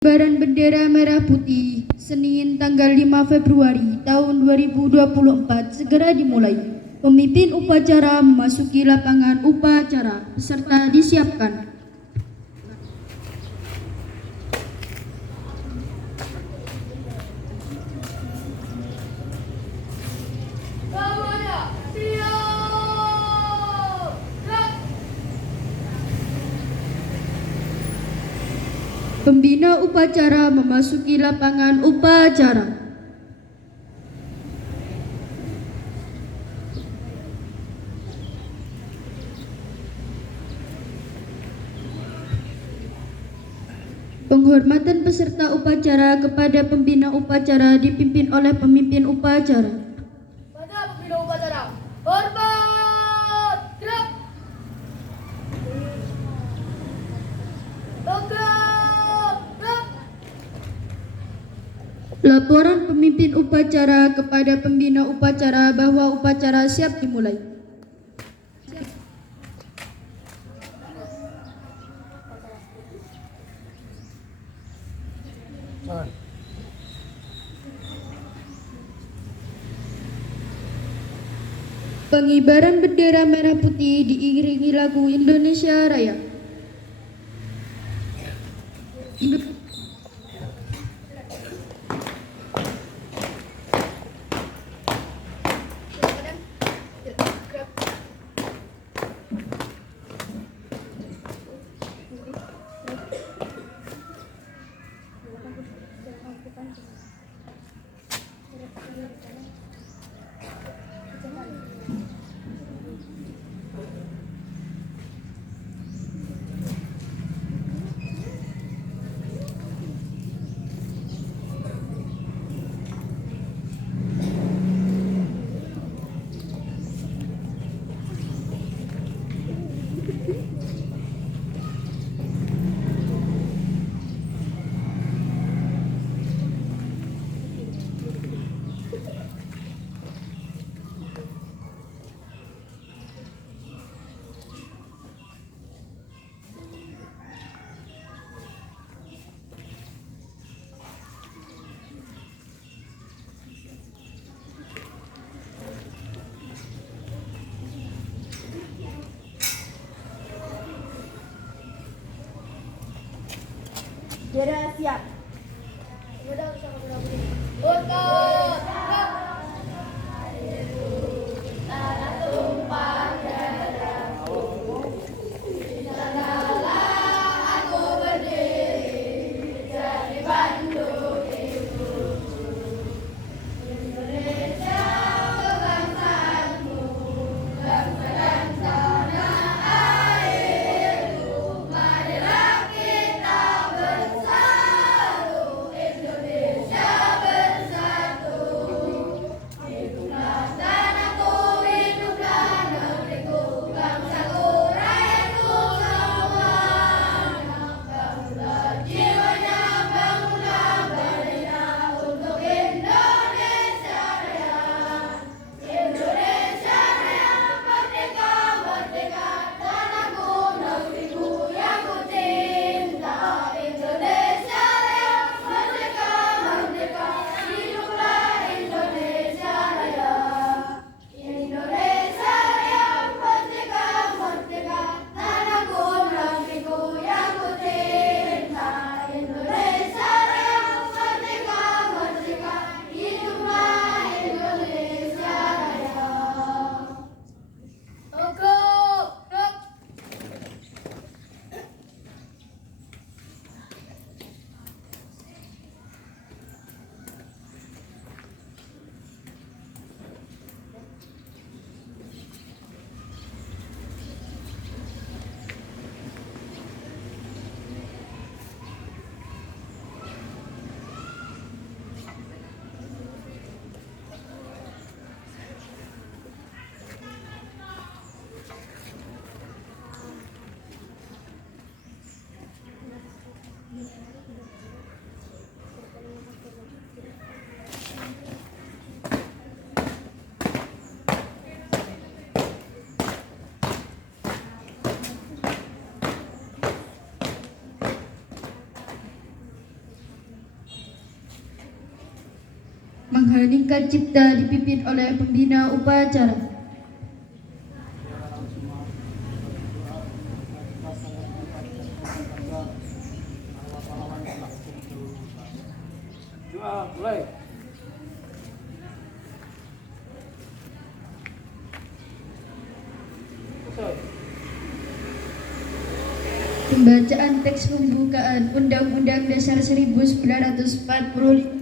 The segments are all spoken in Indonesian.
Pengibaran bendera merah putih Senin tanggal 5 Februari tahun 2024 segera dimulai. Pemimpin upacara memasuki lapangan upacara, peserta disiapkan. Pembina upacara memasuki lapangan upacara. Penghormatan peserta upacara kepada pembina upacara dipimpin oleh pemimpin upacara. Pada pembina upacara, hormat, gerak, tegak, gerak. Laporan pemimpin upacara kepada pembina upacara bahwa upacara siap dimulai. Pengibaran bendera merah putih diiringi lagu Indonesia Raya. Bendera siap. Hormat, gerak. Mengheningkan cipta dipimpin oleh pembina upacara. Mulai. Pembacaan teks pembukaan Undang-Undang Dasar 1945.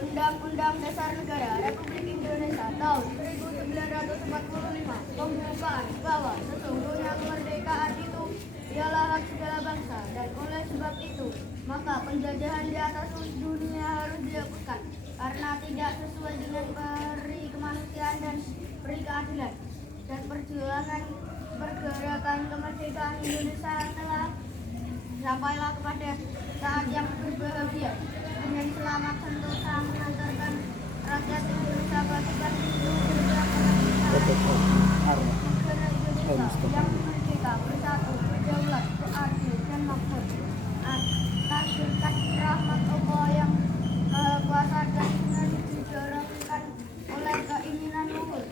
Undang-Undang Dasar Negara Republik Indonesia tahun 1945 pembukaan bahwa sesungguhnya kemerdekaan itu ialah hak segala bangsa, dan oleh sebab itu maka penjajahan di atas dunia harus dihapuskan karena tidak sesuai dengan peri kemanusiaan dan peri keadilan, dan perjuangan pergerakan kemerdekaan Indonesia telah sampailah kepada saat yang berbahagia dengan selamat sentosa mengantarkan rakyat Indonesia pasukan itu negara Indonesia yang merdeka, bersatu, berdaulat, beradil dan makmur atas berkat rahmat Allah yang Maha Kuasa, dan dengan didorongkan oleh keinginan luhur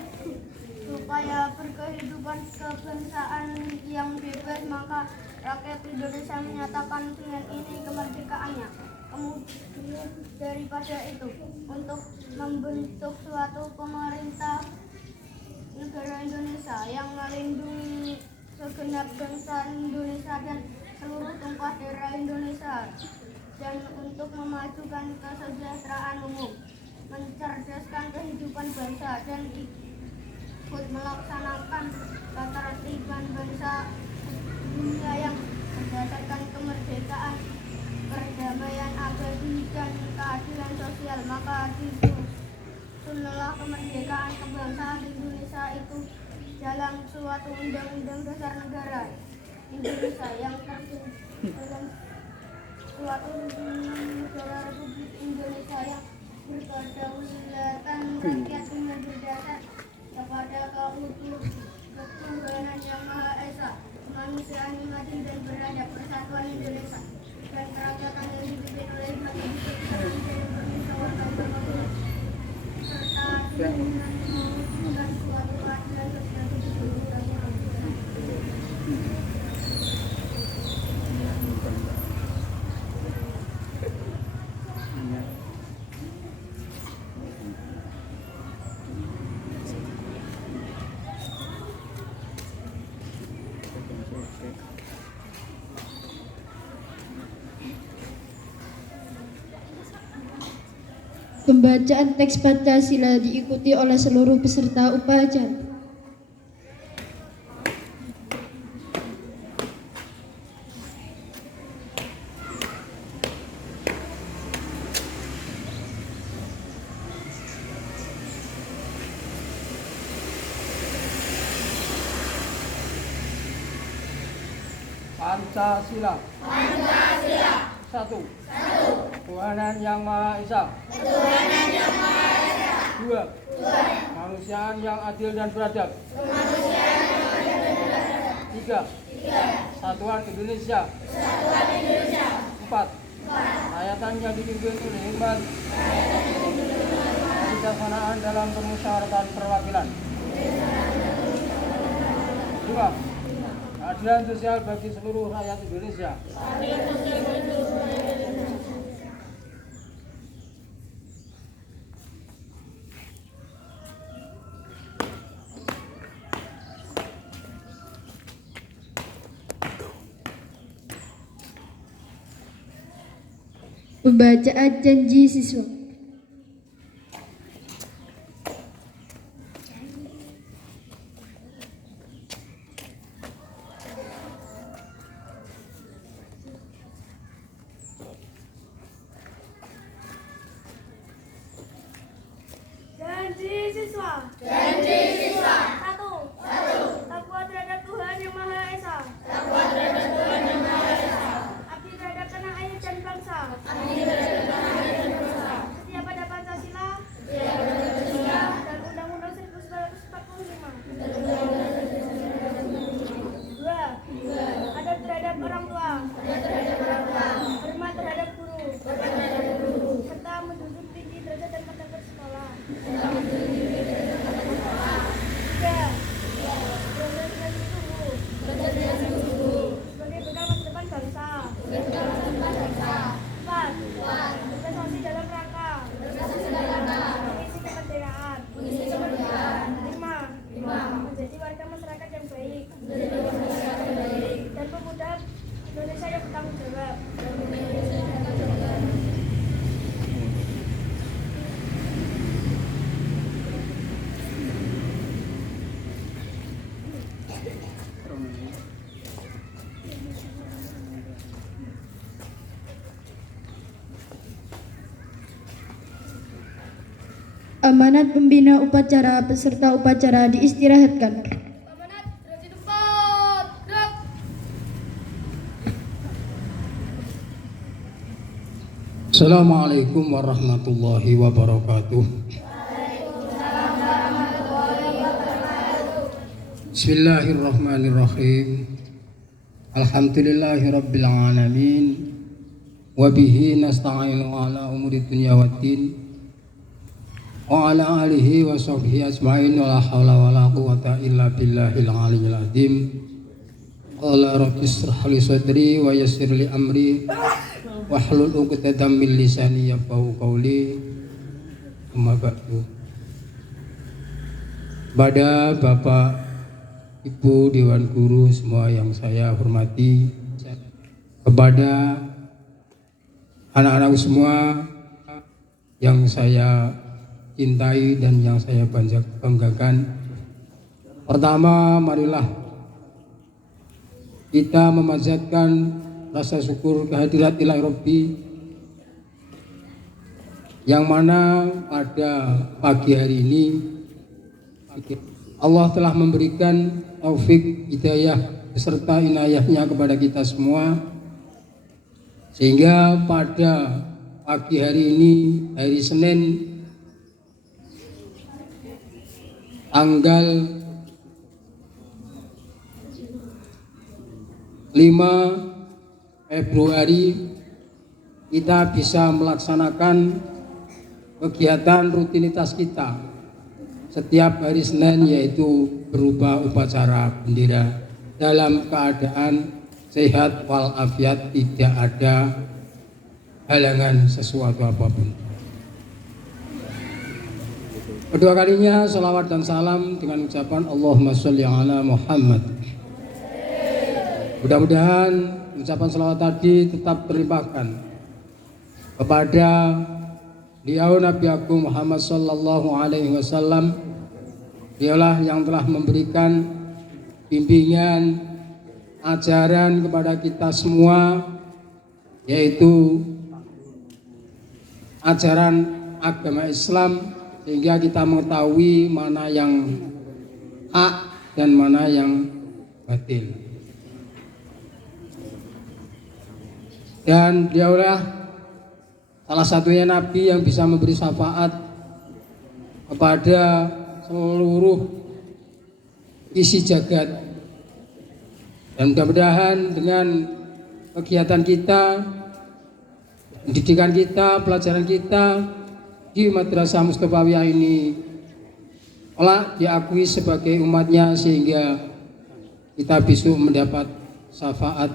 supaya berkehidupan kebangsaan yang bebas, maka rakyat Indonesia menyatakan dengan ini kemerdekaannya. Kemudian daripada itu, untuk membentuk suatu pemerintah negara Indonesia yang melindungi segenap bangsa Indonesia dan seluruh tumpah darah Indonesia, dan untuk memajukan kesejahteraan umum, mencerdaskan kehidupan bangsa, dan ikut melaksanakan ketertiban bangsa dunia yang berdasarkan kemerdekaan, perdamaian abadi, dan keadilan sosial, maka disusunlah kemerdekaan kebangsaan Indonesia itu dalam suatu undang-undang dasar negara Indonesia yang tertuang dalam suatu undang-undang negara Republik Indonesia yang berkedaulatan rakyat dengan berdasar kepada ketuhanan yang Maha Esa, kemanusiaan yang adil dan beradab, persatuan Indonesia, dan kerajaan yang dipimpin oleh Hikmat Bintang dan bermusyawarah mufakat, serta dengan mewujudkan suatu keadilan sosial bagi seluruh rakyat. Pembacaan teks Pancasila diikuti oleh seluruh peserta upacara. Pancasila. Pancasila. Satu. Ketuhanan yang Maha Esa. Ketuhanan yang Maha Esa. Dua. Kemanusiaan yang adil dan beradab. Kemanusiaan yang adil dan beradab. Tiga. Satuan Indonesia. Satuan Indonesia. Empat. Rakyatan yang dipimpin oleh hikmat. Kebijaksanaan dalam permusyawaratan perwakilan. Lima. Keadilan sosial bagi seluruh rakyat Indonesia. Pembacaan janji siswa. Janji siswa. Janji siswa. Satu. Takwa terhadap Tuhan yang Maha Esa. Takwa terhadap Tuhan yang Maha Esa. Abdi terhadap tanah air dan bangsa. Abdi terhadap tanah air Amanat pembina upacara peserta upacara diistirahatkan. Amanat berada di tempat. Gerak. Assalamualaikum warahmatullahi wabarakatuh. Bismillahirrahmanirrahim. Alhamdulillahirabbil alamin. Wa bihi nasta'inu ala umuri dunya waddin. Wa ala alihi wa sahbihi ajma'in wa la hawla wa la quwwata illa billahil aliyyil azim. Qala rabbi ishrah li sadri wa yassir li amri wahlul 'uqdatam min lisani yafqahu qawli. Amma ba'du. Pada Bapak, Ibu Dewan Guru semua yang saya hormati, kepada anak-anak semua yang saya cintai dan yang saya banggakan. Pertama, marilah kita memanjatkan rasa syukur kehadirat Ilahi Rabbi, yang mana pada pagi hari ini Allah telah memberikan taufik, hidayah beserta inayahnya kepada kita semua, sehingga pada pagi hari ini, hari Senin tanggal 5 Februari kita bisa melaksanakan kegiatan rutinitas kita setiap hari Senin, yaitu berupa upacara bendera dalam keadaan sehat walafiat, tidak ada halangan sesuatu apapun. Kedua kalinya salawat dan salam dengan ucapan Allahumma sholli ala Muhammad. Mudah-mudahan ucapan salawat tadi tetap terlimpahkan kepada beliau Nabi Agung Muhammad sallallahu alaihi wasallam. Dialah yang telah memberikan bimbingan, ajaran kepada kita semua, yaitu ajaran agama Islam, sehingga kita mengetahui mana yang hak dan mana yang batil. Dan dialah salah satunya Nabi yang bisa memberi syafaat kepada seluruh isi jagat. Dan mudah-mudahan dengan kegiatan kita, pendidikan kita, pelajaran kita di Madrasah Mustofawiyah ini telah diakui sebagai umatnya, sehingga kita besok mendapat syafaat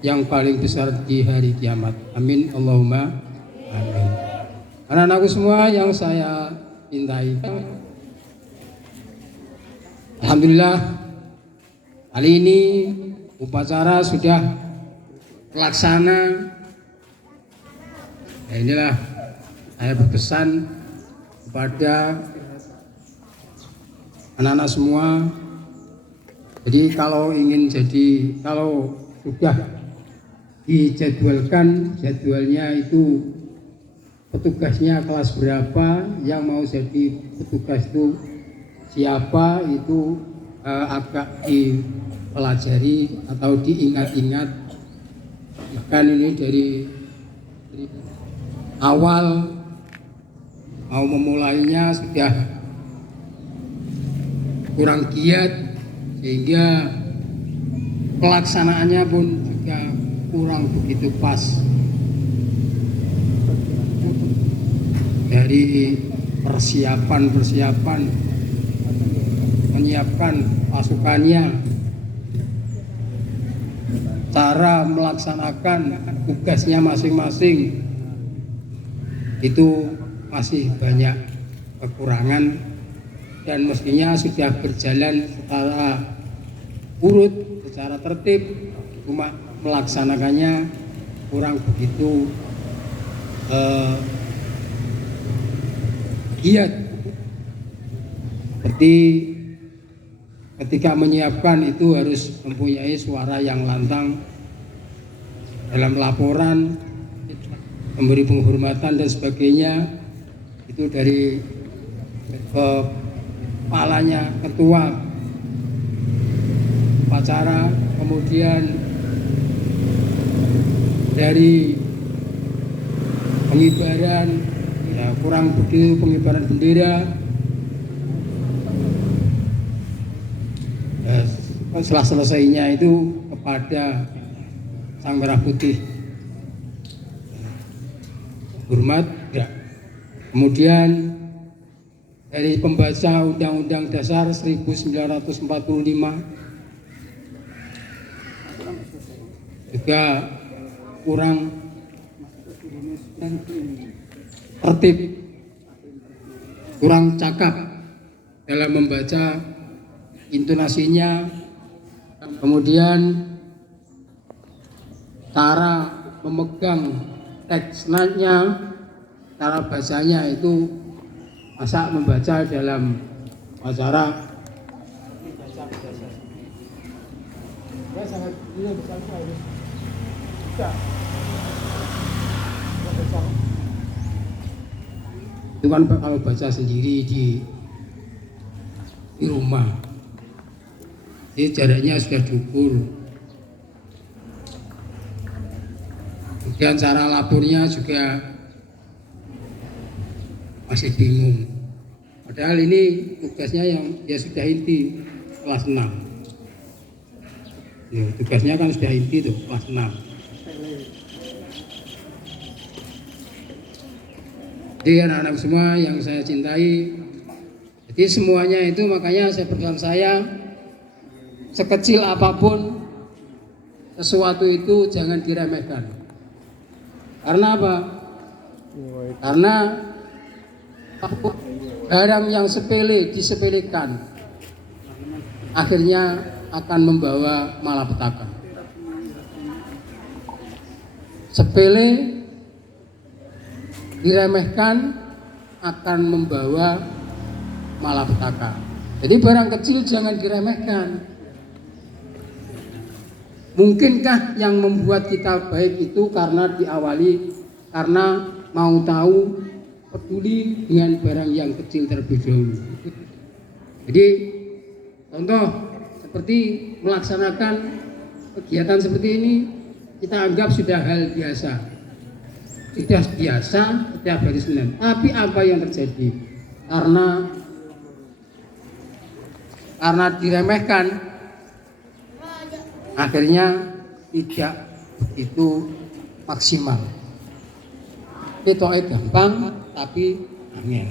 yang paling besar di hari kiamat. Amin Allahumma amin. Anak-anakku semua yang saya cintai, alhamdulillah kali ini upacara sudah terlaksana. Nah, inilah saya berpesan kepada anak-anak semua. Jadi kalau sudah dijadwalkan, jadwalnya itu petugasnya kelas berapa, yang mau jadi petugas itu siapa, itu agak dipelajari atau diingat-ingat. Bahkan ini dari awal mau memulainya sudah kurang giat, sehingga pelaksanaannya pun juga kurang begitu pas. Dari persiapan menyiapkan pasukannya, cara melaksanakan tugasnya masing-masing, itu masih banyak kekurangan, dan mestinya sudah berjalan secara urut, secara tertib. Cuma melaksanakannya kurang begitu giat. Seperti ketika menyiapkan itu harus mempunyai suara yang lantang dalam laporan, memberi penghormatan dan sebagainya. Itu dari kepalanya ketua upacara, kemudian dari pengibaran, ya kurang begitu pengibaran bendera. Setelah selesainya itu kepada Sang Merah Putih hormat ya. Kemudian dari pembaca Undang-Undang Dasar 1945 juga kurang tertib, kurang cakap dalam membaca intonasinya, kemudian cara memegang teksnya, cara bacanya itu masa membaca dalam acara itu kan kalau baca sendiri di rumah, jadi jaraknya sudah diukur. Kemudian cara lapornya juga masih bingung. Padahal ini tugasnya yang dia sudah inti kelas 6. Ya, tugasnya kan sudah inti tuh kelas 6. Jadi anak-anak semua yang saya cintai, jadi semuanya itu makanya pesan saya, sekecil apapun sesuatu itu jangan diremehkan. Karena apa? Karena barang yang sepele disepelekan akhirnya akan membawa malapetaka. Sepele diremehkan akan membawa malapetaka. Jadi barang kecil jangan diremehkan. Mungkinkah yang membuat kita baik itu karena diawali karena mau tahu, peduli dengan barang yang kecil terlebih dahulu. Jadi contoh seperti melaksanakan kegiatan seperti ini kita anggap sudah hal biasa, sudah biasa setiap hari Senin. Tapi apa yang terjadi? Karena diremehkan, akhirnya tidak begitu maksimal. Petoke gampang tapi angel.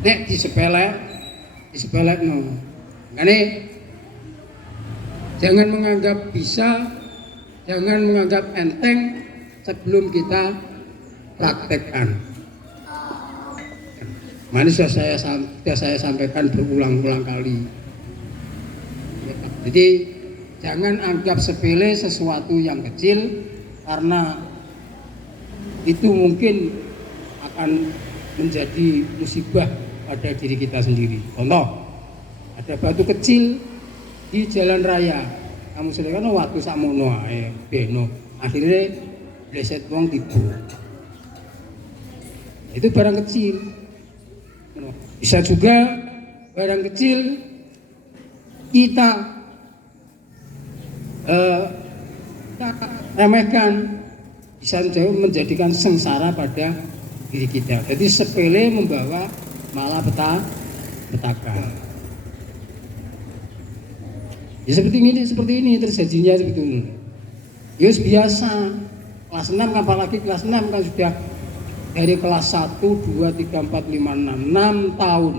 Nek disepelek no. Makanya jangan menganggap bisa, jangan menganggap enteng sebelum kita praktekkan. Mana sudah saya sampaikan berulang-ulang kali. Jadi jangan anggap sepele sesuatu yang kecil, karena itu mungkin akan menjadi musibah pada diri kita sendiri. Contoh, ada batu kecil di jalan raya, kamu selesaikan waktu sakmono beno, akhirnya bleset wong tiba. Itu barang kecil. Bisa juga barang kecil kita remehkan, bisa menjadikan sengsara pada diri kita. Jadi sepele membawa malapetaka. Ya seperti ini terjadinya sebetulnya. Ya biasa. Kelas 6 apalagi kelas 6 kan sudah dari kelas 1, 2, 3, 4, 5, 6 tahun.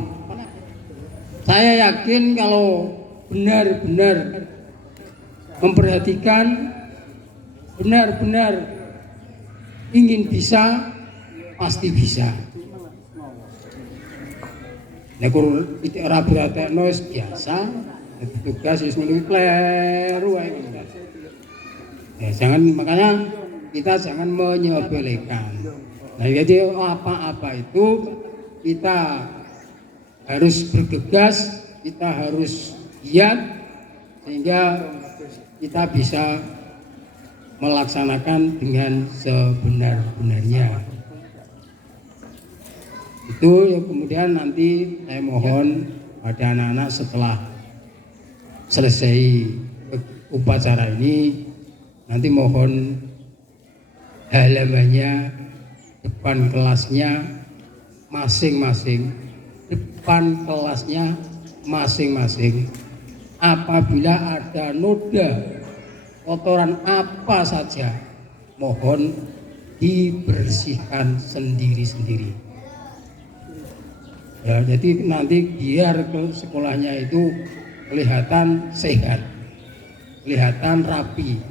Saya yakin kalau benar-benar memperhatikan, benar-benar ingin bisa, pasti bisa. Nek ora beratekno wis biasa, tugas wis melu kleru ae. Ya makanya kita jangan menyepelekan. Nah, jadi apa-apa itu kita harus bergegas, kita harus giat sehingga kita bisa melaksanakan dengan sebenar-benarnya. Itu ya, kemudian nanti saya mohon pada anak-anak setelah selesai upacara ini, nanti mohon halamannya, depan kelasnya masing-masing, depan kelasnya masing-masing. Apabila ada noda kotoran apa saja, mohon dibersihkan sendiri-sendiri. Ya, jadi nanti biar ke sekolahnya itu kelihatan sehat, kelihatan rapi.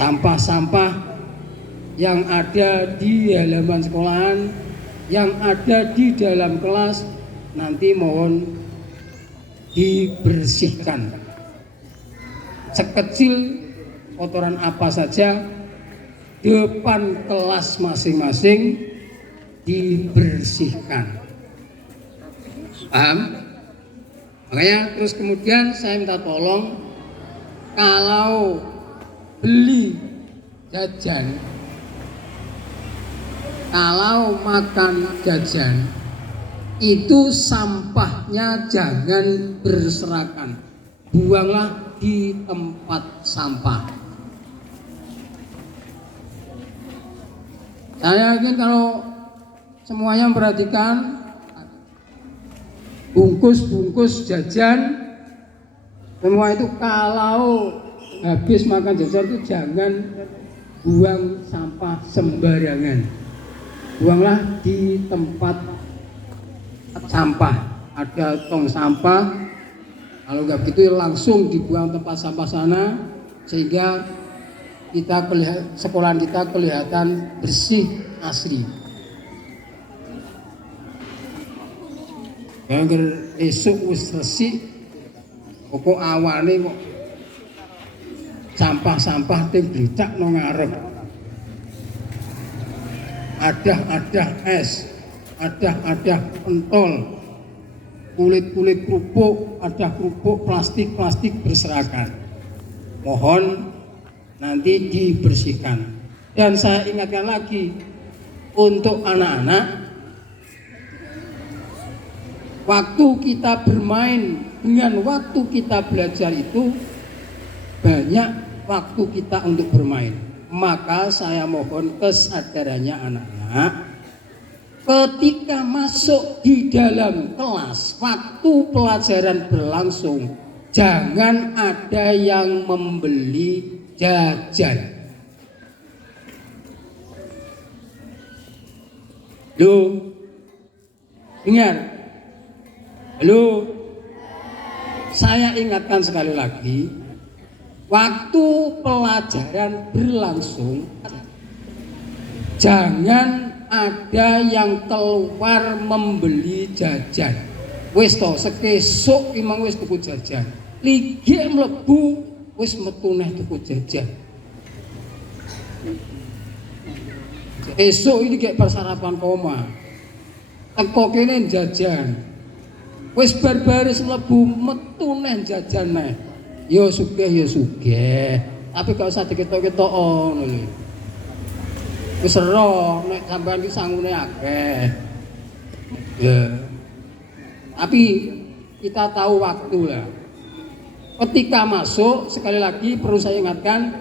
Sampah-sampah yang ada di halaman sekolahan, yang ada di dalam kelas, nanti mohon dibersihkan. Sekecil kotoran apa saja, depan kelas masing-masing dibersihkan. Paham? Makanya terus kemudian saya minta tolong, kalau beli jajan, kalau makan jajan, itu sampahnya jangan berserakan, buanglah di tempat sampah. Saya yakin kalau semuanya memperhatikan, bungkus-bungkus jajan semua itu kalau habis makan jajan itu jangan buang sampah sembarangan, buanglah di tempat sampah. Ada tong sampah, kalau nggak begitu langsung dibuang tempat sampah sana, sehingga kita sekolahan kita kelihatan bersih asri. Angger esuk wis resik, kok awane kok sampah-sampah tim blicak nang ngarep. Adah-adah es, adah-adah pentol, kulit-kulit kerupuk, ada kerupuk, plastik-plastik berserakan. Mohon nanti dibersihkan. Dan saya ingatkan lagi untuk anak-anak, waktu kita bermain dengan waktu kita belajar itu banyak waktu kita untuk bermain. Maka saya mohon kesadarannya anak-anak, ketika masuk di dalam kelas, waktu pelajaran berlangsung, jangan ada yang membeli jajan. Loh, dengar? Halo, saya ingatkan sekali lagi, waktu pelajaran berlangsung, jangan ada yang keluar membeli jajan. Wis to sekesuk imang wis tuku jajan, ligi mlebu wis metu neh tuku jajan. Esuk ini kayak persarapan koma, teko kene jajan. Wis barbaris mlebu metu neh jajan neh. Ya sugih, tapi gak usah diketok-ketok ngono lho. Wis ero nek sampean iki sangune akeh. Ya. Tapi kita tahu waktu lah. Ketika masuk, sekali lagi perlu saya ingatkan,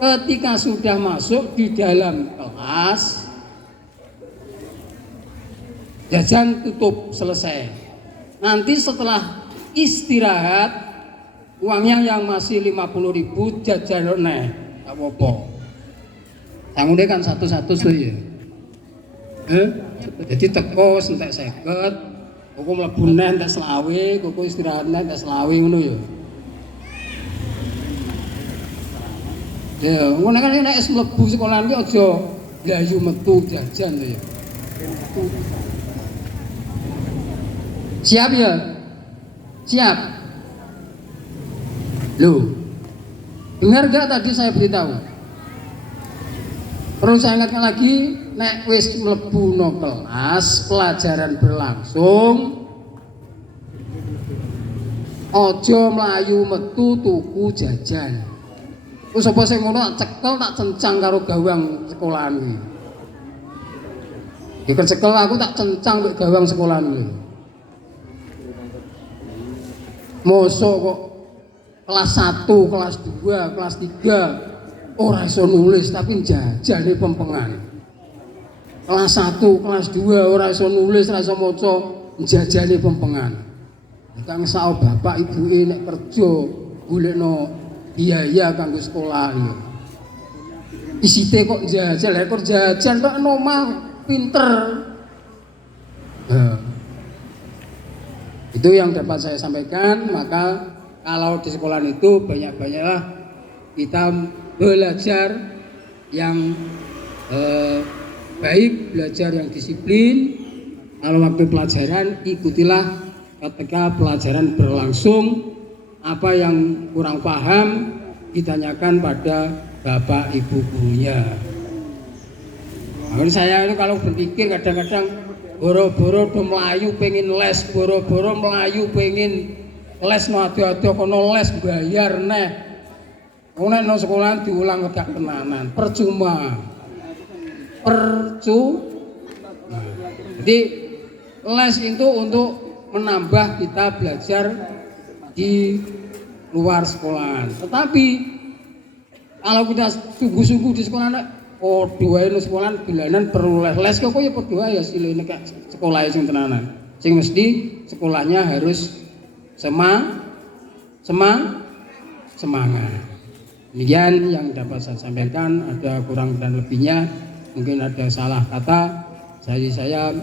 ketika sudah masuk di dalam kelas, jajan tutup, selesai. Nanti setelah istirahat, uangnya yang masih 50.000 jajan neh, tak apa-apa. Sangune kan satu-satu tuh ya. Jadi teko entek 50, kok mlebu neh entek 20, kok istirahat neh entek 20 ngono ya. Ya, ngono kan nek wis mlebu sekolahan ki aja glayu metu jajan to ya. Siap ya? Siap. Loh, dengar gak tadi saya beritahu? Perlu saya ingatkan lagi, nek wis mlebu no kelas, pelajaran berlangsung, ojo mlayu metu tuku jajan. Wis apa sing ngono tak cekel tak cencang karo gawang sekolahan iki. Dikecekel aku tak cencang mek gawang sekolah lho. Mosok kok kelas 1, kelas 2, kelas 3 ora iso nulis tapi jajane pempengan. Kelas 1, kelas 2 ora iso nulis, ora iso maca, jajane pempengan. Kang sao bapak ibuke nek kerja golekno biaya kanggo sekolah ya. Isite kok jajal, ekor jajan tok nomah pinter. Itu yang dapat saya sampaikan. Maka kalau di sekolah itu banyak-banyaklah kita belajar yang baik, belajar yang disiplin. Kalau waktu pelajaran ikutilah ketika pelajaran berlangsung, apa yang kurang paham ditanyakan pada bapak ibu gurunya. Nah, saya itu kalau berpikir kadang-kadang boro-boro do melayu pengen les, boro-boro melayu pengen les no ado-ado kono les bayar neh. Nek nang sekolah diulang gak tenanan, percuma. Nah, jadi les itu untuk menambah kita belajar di luar sekolah. Tetapi kalau kita sungguh-sungguh di sekolah dua ini sekolah bulanan perlu les kok ya padha ya silene kak sekolah sing tenanan. Sing mesti sekolahnya harus semangat. Demikian yang dapat saya sampaikan, ada kurang dan lebihnya, mungkin ada salah kata. Saya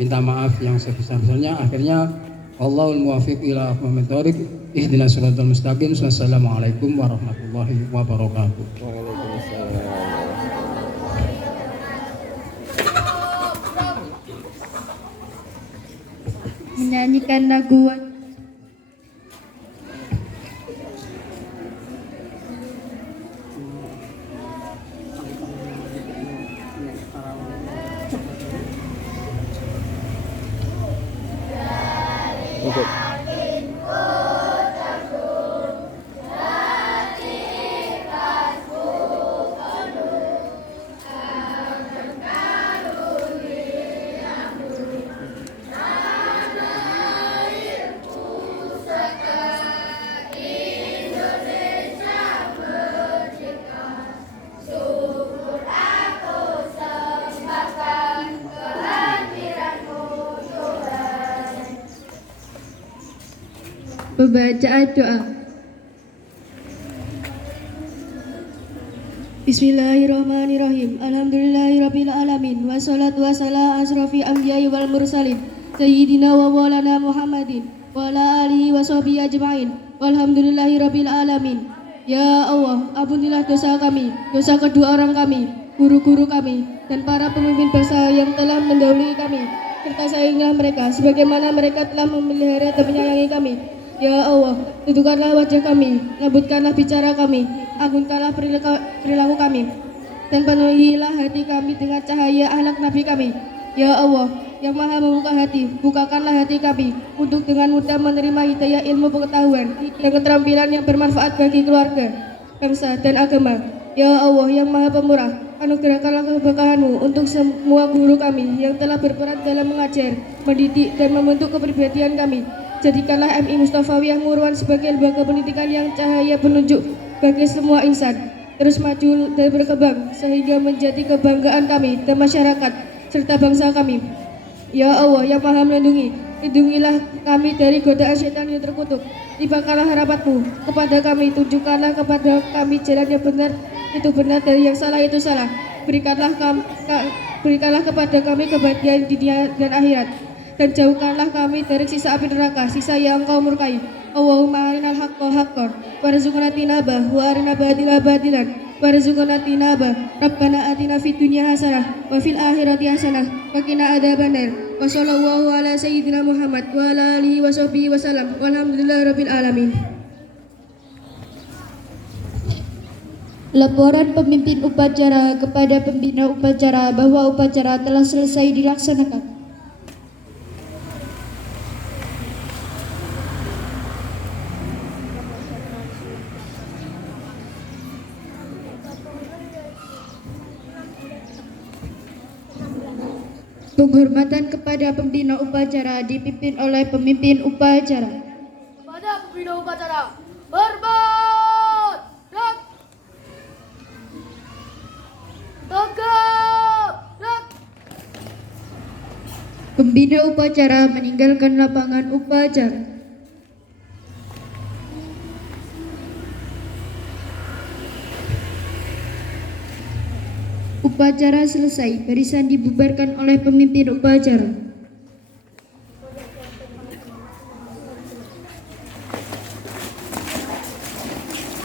minta maaf yang sebesar-besarnya. Akhirnya Allahul muwaffiq ila aqwamit thoriq. Ihdinas siratal mustaqim. Wassalamualaikum warahmatullahi wabarakatuh. Menyanyikan lagu Pembacaan doa. Bismillahirrahmanirrahim. Alhamdulillahirabbil alamin. Wassalatu wassalamu asrofi anbiya'i wal mursalin. Sayyidina wa maulana Muhammadin wa ala alihi wa sahbihi ajma'in. Walhamdulillahirabbil alamin. Ya Allah, ampunilah dosa kami, dosa kedua orang kami, guru-guru kami, dan para pemimpin bangsa yang telah mendahului kami. Serta sayangilah mereka sebagaimana mereka telah memelihara dan menyayangi kami. Ya Allah, tutukanlah wajah kami, lembutkanlah bicara kami, agungkanlah perilaku kami, dan penuhilah hati kami dengan cahaya akhlak Nabi kami. Ya Allah, yang maha membuka hati, bukakanlah hati kami untuk dengan mudah menerima hidayah ilmu pengetahuan dan keterampilan yang bermanfaat bagi keluarga, bangsa, dan agama. Ya Allah, yang maha pemurah, anugerahkanlah keberkahan-Mu untuk semua guru kami yang telah berperan dalam mengajar, mendidik, dan membentuk kepribadian kami. Jadikanlah MI Mustafawiyah Nguruan sebagai lembaga pendidikan yang cahaya penunjuk bagi semua insan, terus maju dan berkembang sehingga menjadi kebanggaan kami dan masyarakat serta bangsa kami. Ya Allah yang maha melindungi, lindungilah kami dari godaan setan yang terkutuk. Timpakanlah harapan-Mu kepada kami, tunjukkanlah kepada kami jalan yang benar itu benar dan yang salah itu salah. Berikanlah kepada kami kebahagiaan di dunia dan akhirat, dan jauhkanlah kami dari sisa api neraka, sisa yang Engkau murkai. Allahumma arinal haqqa haqqan warzuqna tinabah wa arina batila batilan warzuqna tinabah. Rabbana atina fid dunya hasanah wa fil akhirati hasanah wa qina adzabannar. Wa sallallahu ala sayyidina Muhammad wa ala alihi wa sahbihi wasallam. Walhamdulillahirabbil alamin. Laporan pemimpin upacara kepada pembina upacara bahwa upacara telah selesai dilaksanakan. Penghormatan kepada pembina upacara dipimpin oleh pemimpin upacara. Kepada pembina upacara, hormat, rak, tegap, rak. Pembina upacara meninggalkan lapangan upacara. Upacara selesai, barisan dibubarkan oleh pemimpin upacara.